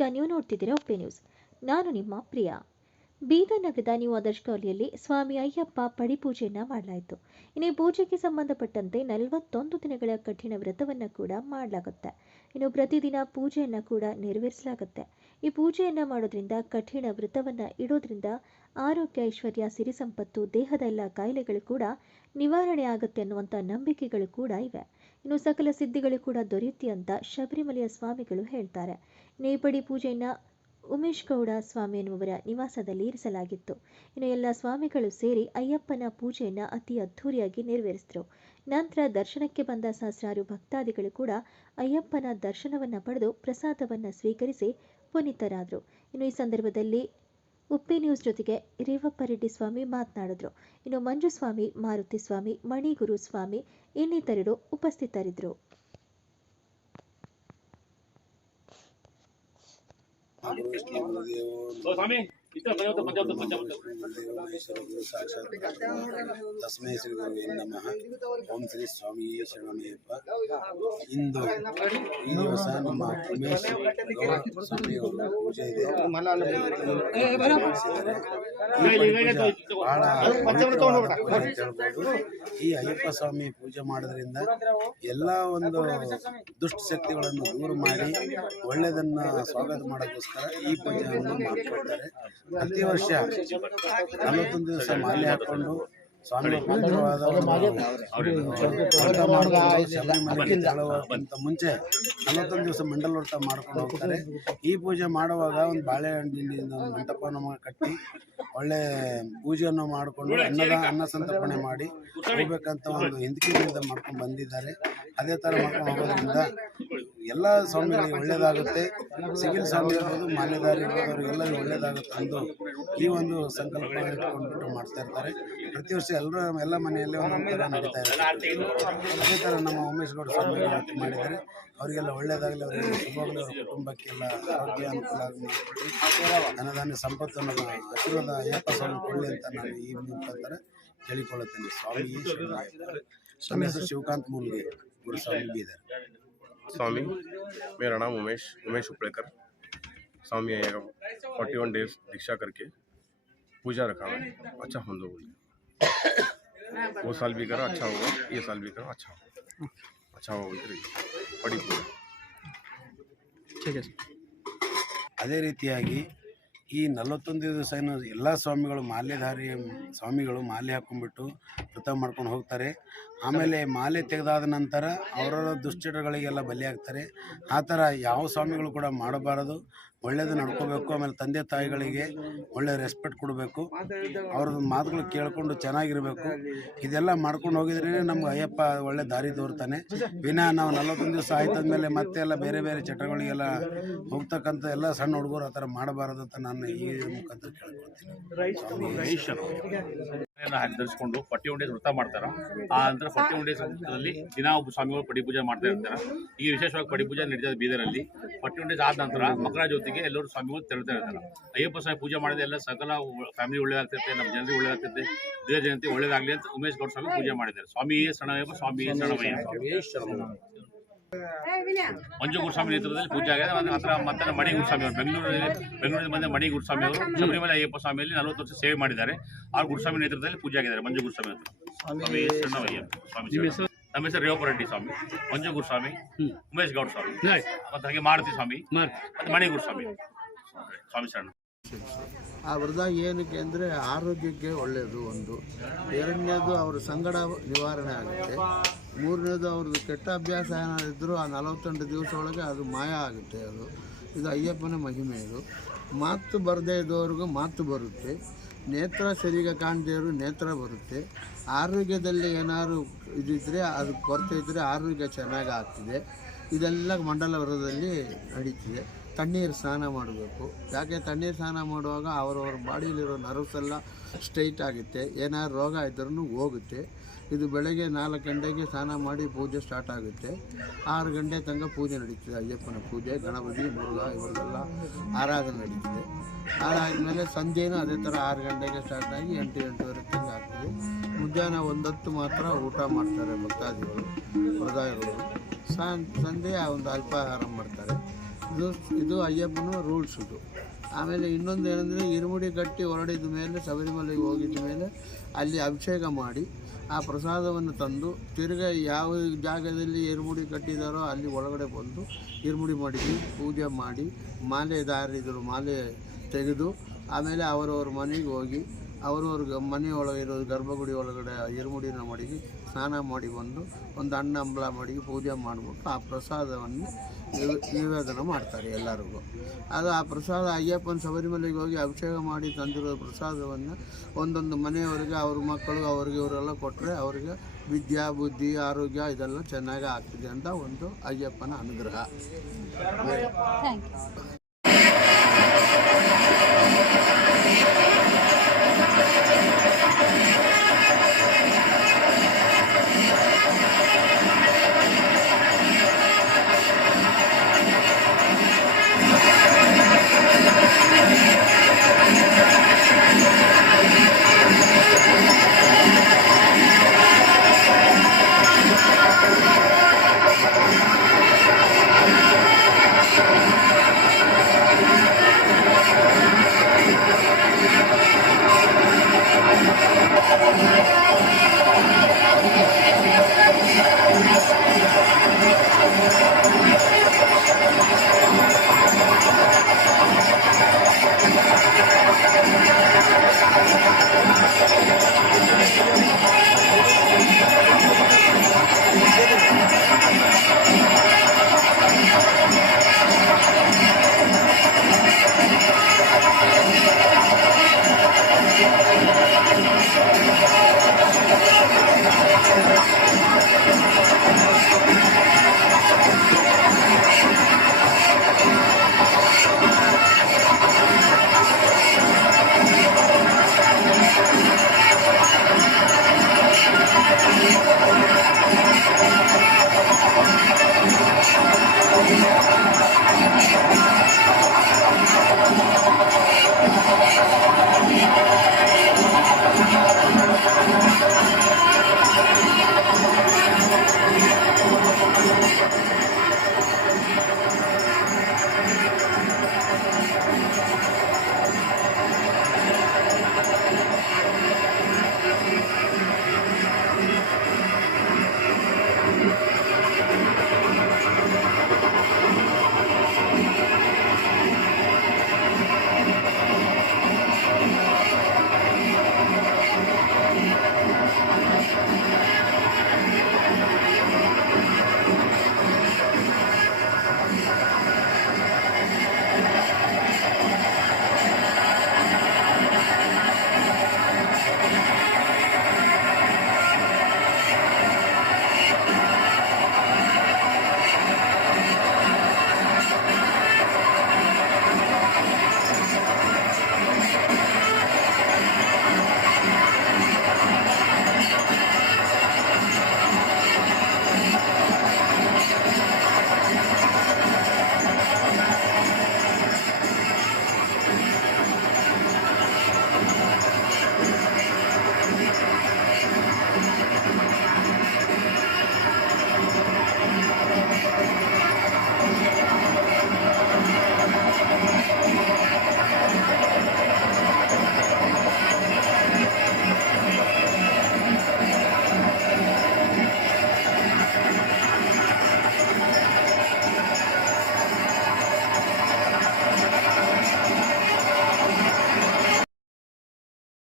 ಈಗ ನೀವು ನೋಡ್ತಿದ್ದೀರಾ ಉಪ್ಪೆ ನ್ಯೂಸ್. ನಾನು ನಿಮ್ಮ ಪ್ರಿಯಾ. ಬೀದರ್ ನಗರದ ನ್ಯೂ ಆದರ್ಶ್ ಕಾಲೋನಿಯಲ್ಲಿ ಸ್ವಾಮಿ ಅಯ್ಯಪ್ಪ ಪಡಿಪೂಜೆಯನ್ನು ಮಾಡಲಾಯಿತು. ಇನ್ನು ಈ ಪೂಜೆಗೆ ಸಂಬಂಧಪಟ್ಟಂತೆ 41 ದಿನಗಳ ಕಠಿಣ ವ್ರತವನ್ನು ಕೂಡ ಮಾಡಲಾಗುತ್ತೆ. ಇನ್ನು ಪ್ರತಿದಿನ ಪೂಜೆಯನ್ನು ಕೂಡ ನೆರವೇರಿಸಲಾಗುತ್ತೆ. ಈ ಪೂಜೆಯನ್ನು ಮಾಡೋದ್ರಿಂದ, ಕಠಿಣ ವ್ರತವನ್ನು ಇಡೋದ್ರಿಂದ ಆರೋಗ್ಯ, ಐಶ್ವರ್ಯ, ಸಿರಿ ಸಂಪತ್ತು, ದೇಹದ ಎಲ್ಲ ಕಾಯಿಲೆಗಳು ಕೂಡ ನಿವಾರಣೆ ಆಗುತ್ತೆ ಅನ್ನುವಂಥ ನಂಬಿಕೆಗಳು ಕೂಡ ಇವೆ. ಇನ್ನು ಸಕಲ ಸಿದ್ಧಿಗಳು ಕೂಡ ದೊರೆಯುತ್ತೆ ಅಂತ ಶಬರಿಮಲೆಯ ಸ್ವಾಮಿಗಳು ಹೇಳ್ತಾರೆ. ಇನ್ನು ಈ ಪಡಿ ಪೂಜೆಯನ್ನು ಉಮೇಶ್ ಗೌಡ ಸ್ವಾಮಿ ಎನ್ನುವರ ನಿವಾಸದಲ್ಲಿ ಇರಿಸಲಾಗಿತ್ತು. ಇನ್ನು ಎಲ್ಲ ಸ್ವಾಮಿಗಳು ಸೇರಿ ಅಯ್ಯಪ್ಪನ ಪೂಜೆಯನ್ನು ಅತಿ ಅದ್ಧೂರಿಯಾಗಿ ನೆರವೇರಿಸಿದರು. ನಂತರ ದರ್ಶನಕ್ಕೆ ಬಂದ ಸಹಸ್ರಾರು ಭಕ್ತಾದಿಗಳು ಕೂಡ ಅಯ್ಯಪ್ಪನ ದರ್ಶನವನ್ನು ಪಡೆದು ಪ್ರಸಾದವನ್ನು ಸ್ವೀಕರಿಸಿ ಪುನೀತರಾದರು. ಇನ್ನು ಈ ಸಂದರ್ಭದಲ್ಲಿ ಉಪ್ಪಿ ನ್ಯೂಸ್ ಜೊತೆಗೆ ರೇವಪ್ಪ ರೆಡ್ಡಿ ಸ್ವಾಮಿ ಮಾತನಾಡಿದ್ರು. ಇನ್ನು ಮಂಜುಸ್ವಾಮಿ, ಮಾರುತಿ ಸ್ವಾಮಿ, ಮಣಿಗುರು ಸ್ವಾಮಿ ಇನ್ನಿತರರು ಉಪಸ್ಥಿತರಿದ್ದರು. ತಸ್ಮೈ ಶ್ರೀ ಗುರುವೇ ನಮಃ. ಓಂ ಶ್ರೀ ಸ್ವಾಮಿ ಶರಣಮಯ್ಯಪ್ಪ. ಇಂದು ಈ ದಿವಸ ನಮ್ಮ ಉಮೇಶ್ ಸ್ವಾಮಿಯವರ ಪೂಜೆ ಇದೆ. ಈ ಅಯ್ಯಪ್ಪ ಸ್ವಾಮಿ ಪೂಜೆ ಮಾಡೋದ್ರಿಂದ ಎಲ್ಲ ಒಂದು ದುಷ್ಟ ಶಕ್ತಿಗಳನ್ನು ದೂರ ಮಾಡಿ ಒಳ್ಳೆಯದನ್ನ ಸ್ವಾಗತ ಮಾಡೋಕ್ಕೋಸ್ಕರ ಈ ಪೂಜೆಯನ್ನು ಮಾಡ್ಕೊಳ್ತಾರೆ. ಪ್ರತಿ ವರ್ಷ 41 ದಿವಸ ಮಾಲೆ ಹಾಕೊಂಡು ಸ್ವಾಮಿ ಪವಿತ್ರವಾದ ವ್ರತ ಮಾಡಿಕೊಂಡು ಶಬರಿಮಲೆಗೆ ತೆರಳುವಂತ ಮುಂಚೆ 41 ದಿವಸ ಮಂಡಲ ವ್ರತ ಮಾಡ್ಕೊಂಡು ಹೋಗ್ತಾರೆ. ಈ ಪೂಜೆ ಮಾಡುವಾಗ ಒಂದು ಬಾಳೆಹಣ್ಣಿನಿಂದ ಮಂಟಪವನ್ನು ಕಟ್ಟಿ ಒಳ್ಳೆ ಪೂಜೆಯನ್ನು ಮಾಡಿಕೊಂಡು ಅನ್ನ ಸಂತರ್ಪಣೆ ಮಾಡಿ ಹೋಗ್ಬೇಕಂತ ಒಂದು ಹಿಂದಿನಿಂದ ಮಾಡ್ಕೊಂಡು ಬಂದಿದ್ದಾರೆ. ಅದೇ ಥರ ಮಾಡ್ಕೊಂಡು ಹೋಗೋದ್ರಿಂದ ಎಲ್ಲ ಸ್ವಾಮಿಗಳಿಗೆ ಒಳ್ಳೆಯದಾಗುತ್ತೆ. ಸಿವಿಲ್ ಸ್ವಾಮಿ ಇರ್ಬೋದು, ಮಾಲ್ಯದಾರಿ ಇರ್ಬೋದು, ಒಳ್ಳೆಯದಾಗುತ್ತೆ ಎಂದು ಈ ಒಂದು ಸಂಕಲ್ಪ ಇಟ್ಕೊಂಡ್ಬಿಟ್ಟು ಮಾಡ್ತಾ ಇರ್ತಾರೆ. ಪ್ರತಿ ವರ್ಷ ಎಲ್ಲ ಮನೆಯಲ್ಲೇ ಒಂದೊಂದು ಥರ ನಡೀತಾ ಇರ್ತಾರೆ. ಅದೇ ಥರ ನಮ್ಮ ಉಮೇಶ್ ಗೌಡ ಸ್ವಾಮಿ ಮಾಡಿದರೆ ಅವರಿಗೆಲ್ಲ ಒಳ್ಳೆಯದಾಗಲಿ, ಅವರಿಗೆ ಶುಭವಾಗಲಿ, ಅವರ ಕುಟುಂಬಕ್ಕೆಲ್ಲ ಆರೋಗ್ಯ ಅನುಕೂಲ ಮಾಡಿಕೊಟ್ಟು ಧನಧಾನ್ಯ ಸಂಪತ್ತನ್ನು ಆಶೀರ್ವಾದ ಅಯ್ಯಪ್ಪ ಸ್ವಾಮಿ ಕೊಡಲಿ ಅಂತ ನಾನು ಈ ಮುಖಾಂತರ ಹೇಳಿಕೊಳ್ಳುತ್ತೇನೆ. ಸ್ವಾಮಿ ಹೆಸರು ಶಿವಕಾಂತ್ ಮೂಲ್ಗೆ, ಗುರುಸ್ವಾಮಿ बीदर। स्वामी, मेरा नाम उमेश उपलेकर। स्वामी आएगा 41 डेज दीक्षा करके पूजा रखा है। अच्छा हम लोग वो साल भी करा अच्छा होगा, ये साल भी करा अच्छा होगा बड़ी पूजा। ठीक है। ಅದೇ ರೀತಿಯಾಗಿ ಈ 41 ದಿವಸ ಎಲ್ಲ ಸ್ವಾಮಿಗಳು ಮಾಲೆಧಾರಿ ಸ್ವಾಮಿಗಳು ಮಾಲೆ ಹಾಕೊಂಡ್ಬಿಟ್ಟು ವ್ರತ ಮಾಡ್ಕೊಂಡು ಹೋಗ್ತಾರೆ. ಆಮೇಲೆ ಮಾಲೆ ತೆಗೆದಾದ ನಂತರ ಅವರವರ ದುಶ್ಚಟಗಳಿಗೆಲ್ಲ ಬಲಿಯಾಗ್ತಾರೆ. ಆ ಥರ ಯಾವ ಸ್ವಾಮಿಗಳು ಕೂಡ ಮಾಡಬಾರದು. ಒಳ್ಳೆಯದು ನಡ್ಕೋಬೇಕು. ಆಮೇಲೆ ತಂದೆ ತಾಯಿಗಳಿಗೆ ಒಳ್ಳೆ ರೆಸ್ಪೆಕ್ಟ್ ಕೊಡಬೇಕು. ಅವ್ರದ್ದು ಮಾತುಗಳು ಕೇಳಿಕೊಂಡು ಚೆನ್ನಾಗಿರಬೇಕು. ಇದೆಲ್ಲ ಮಾಡ್ಕೊಂಡು ಹೋಗಿದ್ರೇ ನಮ್ಗೆ ಅಯ್ಯಪ್ಪ ಒಳ್ಳೆ ದಾರಿ ತೋರ್ತಾನೆ. ವಿನಃ ನಾವು 41 ದಿವಸ ಆಯ್ತಾದ್ಮೇಲೆ ಮತ್ತೆ ಎಲ್ಲ ಬೇರೆ ಬೇರೆ ಚಟಗಳಿಗೆಲ್ಲ ಹೋಗ್ತಕ್ಕಂಥ ಎಲ್ಲ ಸಣ್ಣ ಹುಡುಗರು ಆ ಥರ ಮಾಡಬಾರದು ಅಂತ ನಾನು ಈ ಮುಖಾಂತರ ಕೇಳ್ಕೊಳ್ತೀನಿ. ಧರಿಸಿಕೊಂಡು 41 ಡೇಸ್ ವ್ರತ ಮಾಡ್ತಾರೆ. ಆ ನಂತರ 41 ಡೇಸ್ ವ್ರತದಲ್ಲಿ ದಿನ ಒಬ್ಬ ಸ್ವಾಮಿಗಳು ಪಡಿ ಪೂಜೆ ಮಾಡ್ತಾ ಇರ್ತಾರೆ. ಈಗ ವಿಶೇಷವಾಗಿ ಪಡಿ ಪೂಜೆ ನಡೀತದೆ ಬೀದರಲ್ಲಿ. 41 ಡೇಸ್ ಆದ ನಂತರ ಮಕರ ಜ್ಯೋತಿಗೆ ಎಲ್ಲರೂ ಸ್ವಾಮಿಗಳು ತೆರಳ್ತಾ ಇರ್ತಾರೆ. ಅಯ್ಯಪ್ಪ ಸ್ವಾಮಿ ಪೂಜೆ ಮಾಡಿದ್ರೆ ಎಲ್ಲ ಸಕಲ ಫ್ಯಾಮಿಲಿ ಒಳ್ಳೇದಾಗ್ತೈತೆ, ನಮ್ಮ ಜನರಿಗೆ ಒಳ್ಳೇದಾಗ್ತೈತೆ, ದೇಹ ಜನತೆ ಒಳ್ಳೇದಾಗಲಿ ಅಂತ ಉಮೇಶ್ ಗೌಡ ಸ್ವಾಮಿ ಪೂಜೆ ಮಾಡಿದ್ದಾರೆ. ಸ್ವಾಮಿಯೇ ಶರಣಯ್ಯಪ್ಪ, ಸ್ವಾಮಿಯೇ ಶರಣಮಯ್ಯ. ಮಂಜು ಗುರುಸ್ವಾಮಿ ನೇತೃತ್ವದಲ್ಲಿ ಪೂಜೆ ಆಗಿದೆ. ನಂತರ ಮತ್ತೆ ಮಣಿ ಗುರುಸ್ವಾಮಿ ಅವರು ಬೆಂಗಳೂರಿನ ಬಂದ ಮಣಿ ಗುರುಸ್ವಾಮಿ ಅವರು ಶಬರಿಮಲೆ ಅಯ್ಯಪ್ಪ ಸ್ವಾಮಿಯಲ್ಲಿ 40 ವರ್ಷ ಸೇವೆ ಮಾಡಿದ್ದಾರೆ. ಆ ಗುರುಸ್ವಾಮಿ ನೇತೃತ್ವದಲ್ಲಿ ಪೂಜೆ ಆಗಿದ್ದಾರೆ. ಮಂಜು ಗುರುಸ್ವಾಮಿ ಅವರು ಸ್ವಾಮಿ ಶರಣಮಯ್ಯ ಸ್ವಾಮಿ. ನಮ್ಮ ಹೆಸರು ರೇವಪ್ಪ ರೆಡ್ಡಿ ಸ್ವಾಮಿ, ಮಂಜು ಗುರುಸ್ವಾಮಿ, ಉಮೇಶ್ ಗೌಡ ಸ್ವಾಮಿ, ಮತ್ತು ಹಾಗೆ ಮಾರುತಿ ಸ್ವಾಮಿ ಮತ್ತು ಮಣಿ ಗುರುಸ್ವಾಮಿ ಸ್ವಾಮಿ ಶರಣ. ಆ ವ್ರತ ಏನಕ್ಕೆ ಅಂದರೆ ಆರೋಗ್ಯಕ್ಕೆ ಒಳ್ಳೆಯದು ಒಂದು. ಎರಡನೇದು ಅವ್ರ ಸಂಗಡ ನಿವಾರಣೆ ಆಗುತ್ತೆ. ಮೂರನೇದು ಅವ್ರದ್ದು ಕೆಟ್ಟ ಅಭ್ಯಾಸ ಏನಾದಿದ್ದರೂ ಆ 41 ದಿವಸ ಒಳಗೆ ಅದು ಮಾಯ ಆಗುತ್ತೆ. ಇದು ಅಯ್ಯಪ್ಪನ ಮಹಿಮೆ. ಇದು ಮಾತು ಬರದೇ ಇದ್ದವ್ರಿಗೂ ಮಾತು ಬರುತ್ತೆ. ನೇತ್ರ ಸರಿಗೆ ಕಾಣದೇ ಇರೋ ನೇತ್ರ ಬರುತ್ತೆ. ಆರೋಗ್ಯದಲ್ಲಿ ಏನಾದ್ರು ಇದಿದ್ದರೆ ಅದು ಕೊರತೆ ಇದ್ದರೆ ಆರೋಗ್ಯ ಚೆನ್ನಾಗಿ ಆಗ್ತಿದೆ. ಇದೆಲ್ಲ ಮಂಡಲ ವ್ರತದಲ್ಲಿ ನಡೀತಿದೆ. ತಣ್ಣೀರು ಸ್ನಾನ ಮಾಡಬೇಕು. ಯಾಕೆ ತಣ್ಣೀರು ಸ್ನಾನ ಮಾಡುವಾಗ ಅವರವ್ರ ಬಾಡಿಯಲ್ಲಿರೋ ನರ್ವ್ಸ್ ಎಲ್ಲ ಸ್ಟ್ರೈಟ್ ಆಗುತ್ತೆ. ಏನಾದ್ರು ರೋಗ ಇದ್ರೂ ಹೋಗುತ್ತೆ. ಇದು ಬೆಳಗ್ಗೆ 4 ಗಂಟೆಗೆ ಸ್ನಾನ ಮಾಡಿ ಪೂಜೆ ಸ್ಟಾರ್ಟ್ ಆಗುತ್ತೆ. 6 ಗಂಟೆ ತನಕ ಪೂಜೆ ನಡೀತದೆ. ಅಯ್ಯಪ್ಪನ ಪೂಜೆ, ಗಣಪತಿ, ಮುರುಘಾ ಇವ್ರದ್ದೆಲ್ಲ ಆರಾಧನೆ ನಡೀತದೆ. ಅದಾದಮೇಲೆ ಸಂಜೆನೂ ಅದೇ ಥರ 6 ಗಂಟೆಗೆ ಸ್ಟಾರ್ಟ್ ಆಗಿ 8-8:30 ತನಕ ಆಗ್ತದೆ. ಮುಂಜಾನೆ 1 ಹೊತ್ತು ಮಾತ್ರ ಊಟ ಮಾಡ್ತಾರೆ ಭಕ್ತಾದಿಗಳು, ವ್ರತಾದಿಗಳು. ಸಂಜೆ ಒಂದು ಅಲ್ಪಾಹಾರ ಮಾಡ್ತಾರೆ. ಇದು ಅಯ್ಯಪ್ಪನ ರೂಲ್ಸ್ ಇದು. ಆಮೇಲೆ ಇನ್ನೊಂದು ಏನಂದರೆ ಇರುಮುಡಿ ಕಟ್ಟಿ ಹೊರಡಿದ ಮೇಲೆ ಶಬರಿಮಲೆಗೆ ಹೋಗಿದ್ದ ಮೇಲೆ ಅಲ್ಲಿ ಅಭಿಷೇಕ ಮಾಡಿ ಆ ಪ್ರಸಾದವನ್ನು ತಂದು ತಿರ್ಗಾ ಯಾವ ಜಾಗದಲ್ಲಿ ಇರುಮುಡಿ ಕಟ್ಟಿದಾರೋ ಅಲ್ಲಿ ಒಳಗಡೆ ಬಂದು ಇರುಮುಡಿ ಮಡಗಿ ಪೂಜೆ ಮಾಡಿ ಮಾಲೆ ದಾರಿದ್ರು ಮಾಲೆ ತೆಗೆದು ಆಮೇಲೆ ಅವರವ್ರ ಮನೆಗೆ ಹೋಗಿ ಅವ್ರವ್ರ ಮನೆಯೊಳಗೆ ಇರೋದು ಗರ್ಭಗುಡಿ ಒಳಗಡೆ ಇರುಮುಡಿನ ಮಡಗಿ ಸ್ನಾನ ಮಾಡಿ ಬಂದು ಒಂದು ಹಣ್ಣು ಹಂಬಲ ಮಡಗಿ ಪೂಜೆ ಮಾಡಿಬಿಟ್ಟು ಆ ಪ್ರಸಾದವನ್ನು ನಿವೇದನೆ ಮಾಡ್ತಾರೆ ಎಲ್ಲರಿಗೂ. ಅದು ಆ ಪ್ರಸಾದ ಅಯ್ಯಪ್ಪನ ಶಬರಿಮಲೆಗೆ ಹೋಗಿ ಅಭಿಷೇಕ ಮಾಡಿ ತಂದಿರೋ ಪ್ರಸಾದವನ್ನು ಒಂದೊಂದು ಮನೆಯವರಿಗೆ ಅವ್ರ ಮಕ್ಕಳು ಅವ್ರಿಗೆ ಇವರೆಲ್ಲ ಕೊಟ್ಟರೆ ಅವರಿಗೆ ವಿದ್ಯಾ ಬುದ್ಧಿ ಆರೋಗ್ಯ ಇದೆಲ್ಲ ಚೆನ್ನಾಗಿ ಆಗ್ತಿದೆ ಅಂತ ಒಂದು ಅಯ್ಯಪ್ಪನ ಅನುಗ್ರಹ. Thank you.